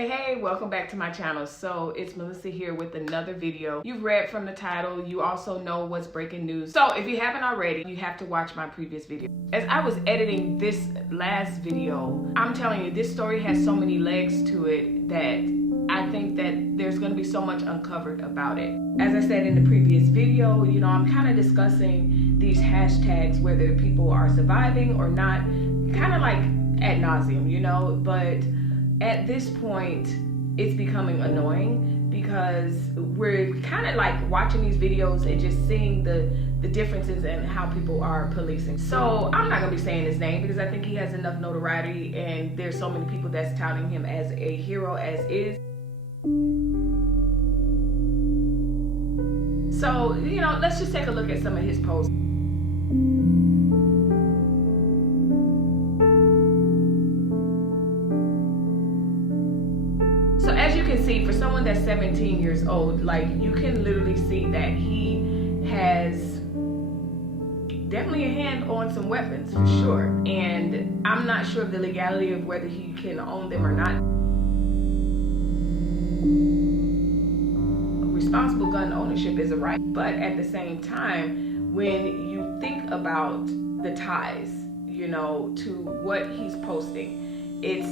Hey, welcome back to my channel. So it's Melissa here with another video. You've read from the title, you also know what's breaking news. So if you haven't already, you have to watch my previous video. As I was editing this last video, I'm telling you, this story has so many legs to it that I think that there's going to be so much uncovered about it. As I said in the previous video, I'm kind of discussing these hashtags, whether people are surviving or not, kind of like ad nauseum, but at this point, it's becoming annoying because we're kind of like watching these videos and just seeing the differences in how people are policing. So I'm not gonna be saying his name because I think he has enough notoriety and there's so many people that's touting him as a hero as is. So, let's just take a look at some of his posts. So as you can see, for someone that's 17 years old, you can literally see that he has definitely a hand on some weapons for sure. And I'm not sure of the legality of whether he can own them or not. Responsible gun ownership is a right, but at the same time, when you think about the ties, to what he's posting, it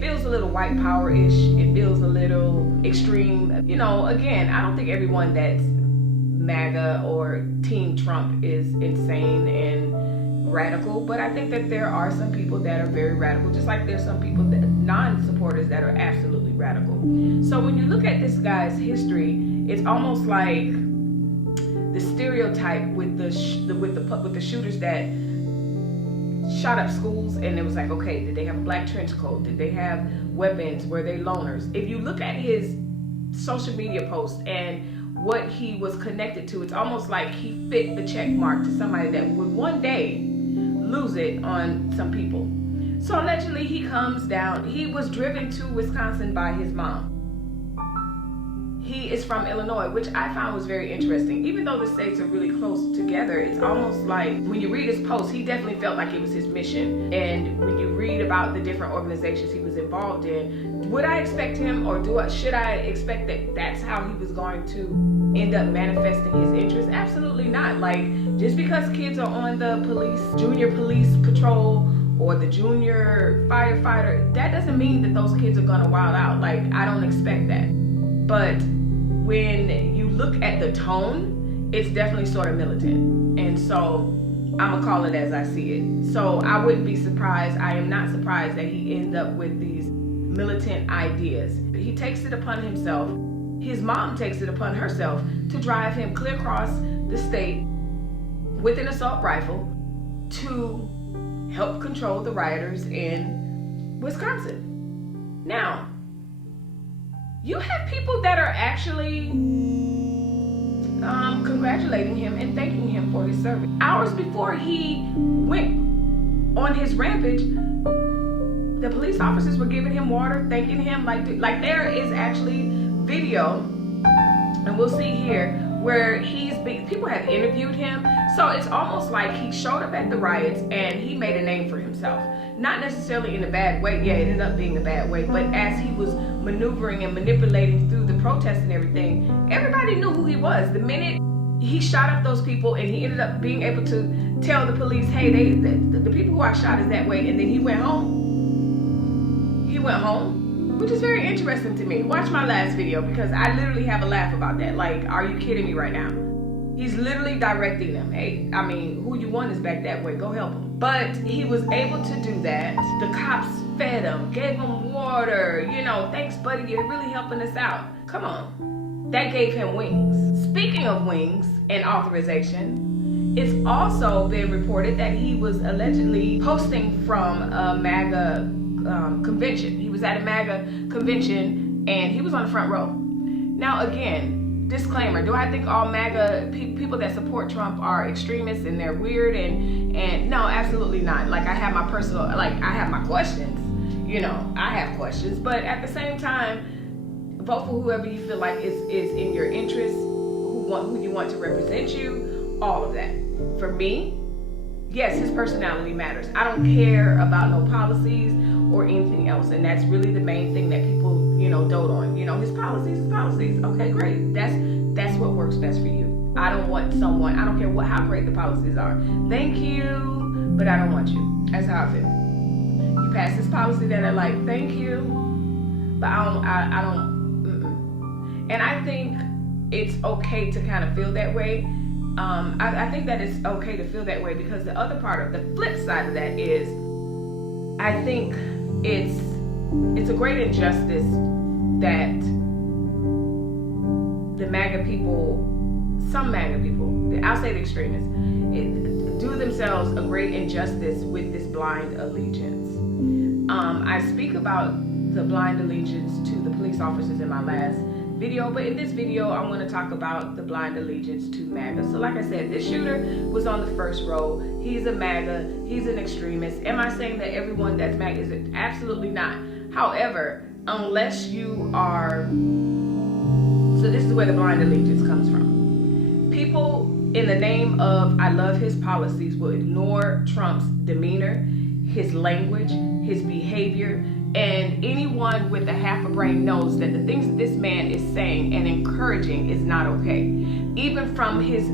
feels a little white power-ish. It feels a little extreme. Again, I don't think everyone that's MAGA or Team Trump is insane and radical, but I think that there are some people that are very radical, just like there's some people, that non-supporters, that are absolutely radical. So when you look at this guy's history, it's almost like the stereotype with the shooters that shot up schools, and it was like, okay, did they have a black trench coat? Did they have weapons? Were they loners? If you look at his social media posts and what he was connected to, it's almost like he fit the check mark to somebody that would one day lose it on some people. So allegedly he comes down, he was driven to Wisconsin by his mom. He is from Illinois, which I found was very interesting. Even though the states are really close together, it's almost like when you read his post, he definitely felt like it was his mission. And when you read about the different organizations he was involved in, would I expect him, or should I expect that that's how he was going to end up manifesting his interests? Absolutely not. Just because kids are on the junior police patrol or the junior firefighter, that doesn't mean that those kids are gonna wild out. I don't expect that. But when you look at the tone, it's definitely sort of militant. And so I'm gonna call it as I see it. So I wouldn't be surprised, I am not surprised that he ends up with these militant ideas. He takes it upon himself, his mom takes it upon herself to drive him clear across the state with an assault rifle to help control the rioters in Wisconsin. Now, you have people that are actually congratulating him and thanking him for his service. Hours before he went on his rampage, the police officers were giving him water, thanking him. Like there is actually video, and we'll see here, where people have interviewed him. So it's almost like he showed up at the riots and he made a name for himself. Not necessarily in a bad way. Yeah, it ended up being a bad way. But as he was maneuvering and manipulating through the protests and everything, everybody knew who he was. The minute he shot up those people, and he ended up being able to tell the police, hey, the people who I shot is that way, and then he went home. He went home, which is very interesting to me. Watch my last video because I literally have a laugh about that. Are you kidding me right now? He's literally directing them. Hey, who you want is back that way. Go help him. But he was able to do that. The cops fed him, gave him water. Thanks, buddy. You're really helping us out. Come on. That gave him wings. Speaking of wings and authorization, it's also been reported that he was allegedly posting from a MAGA convention. He was at a MAGA convention and he was on the front row. Now, again, disclaimer, do I think all MAGA people that support Trump are extremists and they're weird and no, absolutely not. I have my personal, I have my questions, I have questions, but at the same time, vote for whoever you feel like is in your interest, who you want to represent you, all of that. For me, yes, his personality matters. I don't care about no policies or anything else. And that's really the main thing that people, dote on. His policies. Okay, great. That's what works best for you. I don't want someone, I don't care how great the policies are. Thank you, but I don't want you. That's how I feel. You pass this policy that are like, thank you, but I don't. And I think it's okay to kind of feel that way. I think that it's okay to feel that way because the other part of the flip side of that is, I think it's a great injustice that the MAGA people, some MAGA people, I'll say the extremists, do themselves a great injustice with this blind allegiance. I speak about the blind allegiance to the police officers in my last video, but in this video I want to talk about the blind allegiance to MAGA. So like I said, this shooter was on the first row. He's a MAGA, he's an extremist. Am I saying that everyone that's MAGA is? Absolutely not. However, unless you are, so this is where the blind allegiance comes from. People in the name of I love his policies will ignore Trump's demeanor, his language, his behavior, and anyone with a half a brain knows that the things that this man is saying and encouraging is not okay. Even from his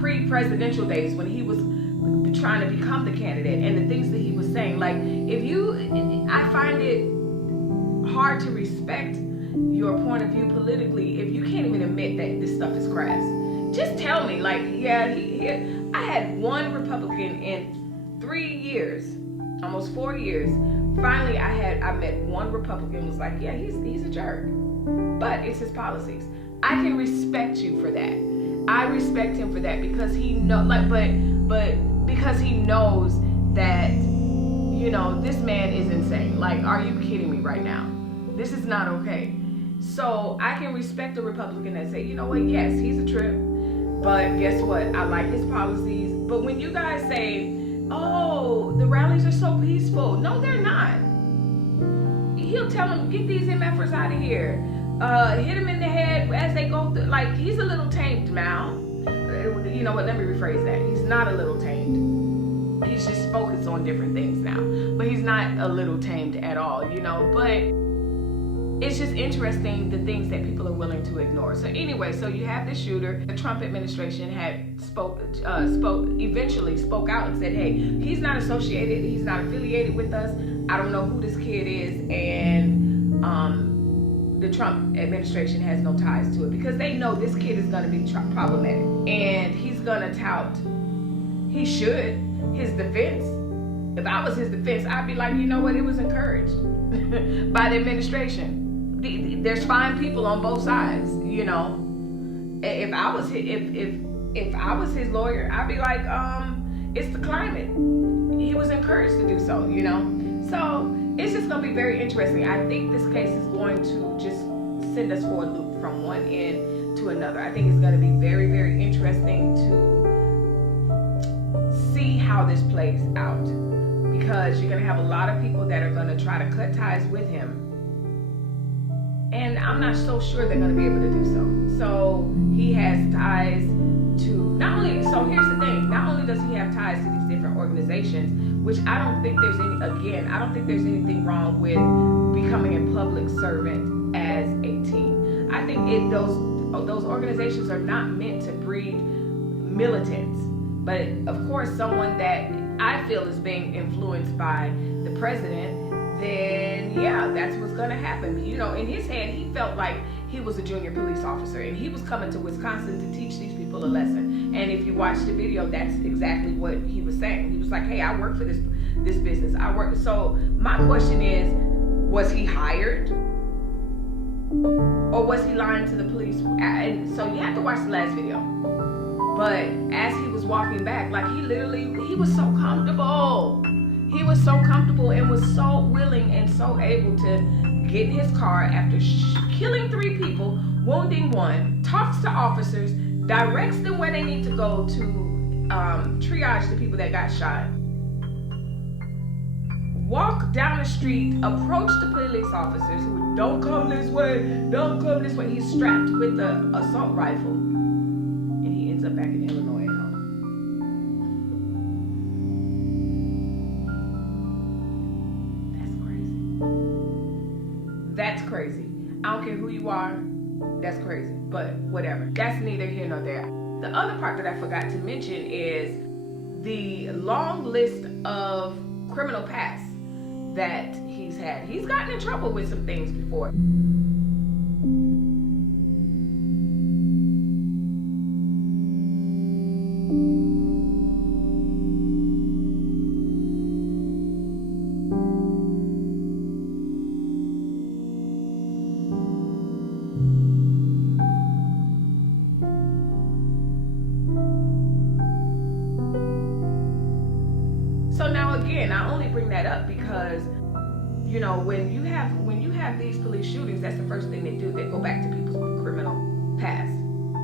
pre-presidential days when he was trying to become the candidate and the things that he was saying. Like, I find it hard to respect your point of view politically if you can't even admit that this stuff is crass. Just tell me, like, yeah, I had one Republican in 3 years, almost 4 years. Finally, I met one Republican who was like, yeah, he's a jerk, but it's his policies. I can respect you for that. I respect him for that because he because he knows that, this man is insane. Like, are you kidding me right now? This is not okay. So I can respect a Republican that say, you know what, yes, he's a trip, but guess what? I like his policies. But when you guys say, oh, the rallies are so peaceful. No, they're not. He'll tell them, get these MFers out of here. Hit them in the head as they go through. Like, he's a little tamed now. You know what, let me rephrase that. He's not a little tamed. He's just focused on different things now. But he's not a little tamed at all, But it's just interesting the things that people are willing to ignore. So anyway, so you have this shooter. The Trump administration had eventually spoke out and said, hey, he's not associated, he's not affiliated with us. I don't know who this kid is, and the Trump administration has no ties to it because they know this kid is going to be problematic, and he's going to tout, he should, his defense. If I was his defense, I'd be like, you know what, it was encouraged by the administration. There's fine people on both sides, If I was his lawyer, I'd be like, it's the climate. He was encouraged to do so, So it's just gonna be very interesting. I think this case is going to just send us for a loop from one end to another. I think it's gonna be very, very interesting to see how this plays out, because you're gonna have a lot of people that are gonna try to cut ties with him. And I'm not so sure they're going to be able to do so. So he has ties to, so here's the thing, not only does he have ties to these different organizations, which I don't think there's anything wrong with becoming a public servant as a team. I think those organizations are not meant to breed militants. But of course, someone that I feel is being influenced by the president, then yeah, that's what's gonna happen. In his head, he felt like he was a junior police officer and he was coming to Wisconsin to teach these people a lesson. And if you watch the video, that's exactly what he was saying. He was like, hey, I work for this business. So my question is, was he hired? Or was he lying to the police? And so you have to watch the last video. But as he was walking back, like he was so comfortable. He was so comfortable and was so willing and so able to get in his car after killing 3 people, wounding 1, talks to officers, directs them where they need to go to triage the people that got shot. Walk down the street, approach the police officers who don't come this way. He's strapped with the assault rifle, and he ends up back in Illinois at home. That's crazy. I don't care who you are, that's crazy. But whatever. That's neither here nor there. The other part that I forgot to mention is the long list of criminal past that he's had. He's gotten in trouble with some things before. So now again, I only bring that up because, you know, when you have these police shootings, that's the first thing they do. They go back to people's criminal past,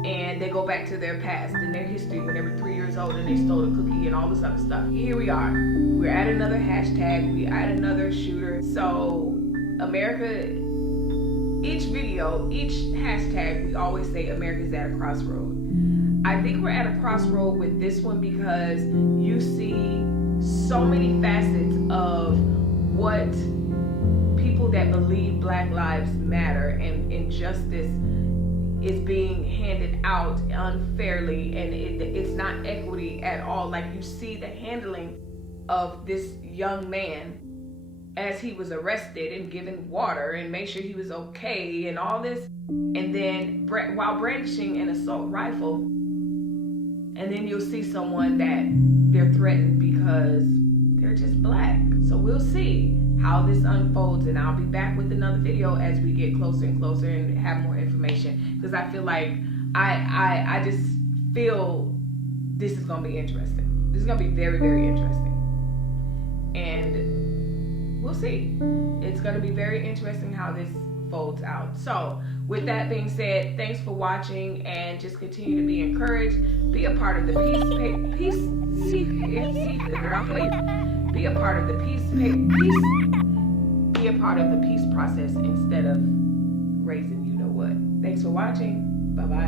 and they go back to their past and their history when they were 3 years old and they stole a cookie and all this other stuff. Here we are. We're at another hashtag. We at another shooter. So America, each video, each hashtag, we always say America's at a crossroad. I think we're at a crossroad with this one because you see so many facets of what people that believe Black Lives Matter and injustice is being handed out unfairly, and it's not equity at all. Like, you see the handling of this young man as he was arrested and given water and made sure he was okay and all this, and then while brandishing an assault rifle, and then you'll see someone that they're threatened because they're just Black. So we'll see how this unfolds, and I'll be back with another video as we get closer and closer and have more information, because I feel like I just feel this is gonna be interesting. This is gonna be very, very interesting, and we'll see. It's gonna be very interesting how this folds out. So with that being said, thanks for watching, and just continue to be encouraged. Be a part of the be a part of the be a part of the peace process instead of raising you know what. Thanks for watching. Bye bye.